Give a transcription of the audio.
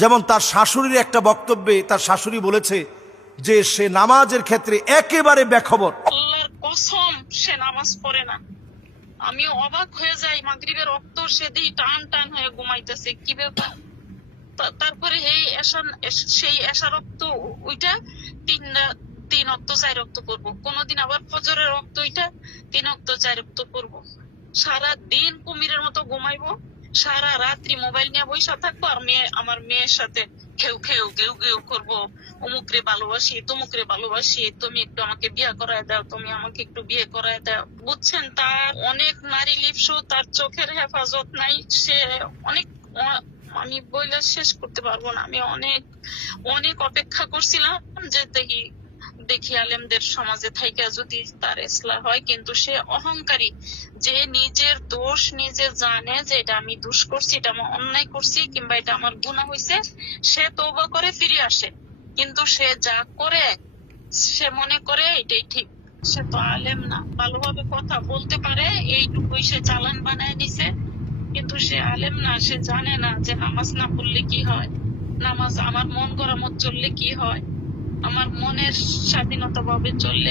যেমন তার শাশুড়ির একটা বক্তব্যে তার শাশুড়ি বলেছে যে সে নামাজের ক্ষেত্রে একেবারে বেখবর। আল্লাহর কসম সে নামাজ পড়ে না। আমি অবাক হয়ে যাই, মাগরিবের রক্ত সে দিয়ে টান টান হয়ে ঘুমাইতেছে, কি ব্যাপার। তারপরে সেই এশা রক্ত ওইটা তিন রক্ত 4 রক্ত করবো, কোনদিন আবার ফজরের রক্ত ওইটা 3 রক্ত 4 রক্ত করবো। সারা দিন কুমিরের মতো ঘুমাইবো, সারা রাত্রি মোবাইল নিয়ে বসে থাকবো, আর আমার মেয়ের সাথে ঘেউ ঘেউ ঘেউ ঘেউ করবো, অমুকরে ভালোবাসি, তমুকরে ভালোবাসি, তুমি একটু আমাকে বিয়ে করায় দাও, তুমি আমাকে একটু বিয়ে করায় দাও। বুঝছেন, তার অনেক নারী লিপসু, তার চোখের হেফাজত নাই। সে অনেক, আমি বইলে শেষ করতে পারবো না। আমি অনেক অনেক অপেক্ষা করছিলাম যে দেখি আলেমদের সমাজে থাইকা যদি তার ইসলাহ হয়, কিন্তু সে অহংকারী, যে নিজের দোষ নিজে জানে যে এটা আমি দোষ করছি, এটা আমি অন্যায় করছি, কিংবা এটা আমার গুনাহ হয়েছে, সে তওবা করে ফিরে আসে। কিন্তু সে যা করে সে মনে করে এটাই ঠিক। সে তো আলেম না, ভালোভাবে কথা বলতে পারে এইটুকুই সে চালান বানায় নিছে, কিন্তু সে আলেম না। সে জানে না যে নামাজ না পড়লে কি হয়, নামাজ আমার মন করা মত চললে কি হয়, আমার মনের স্বাধীনতা ভাবে চললে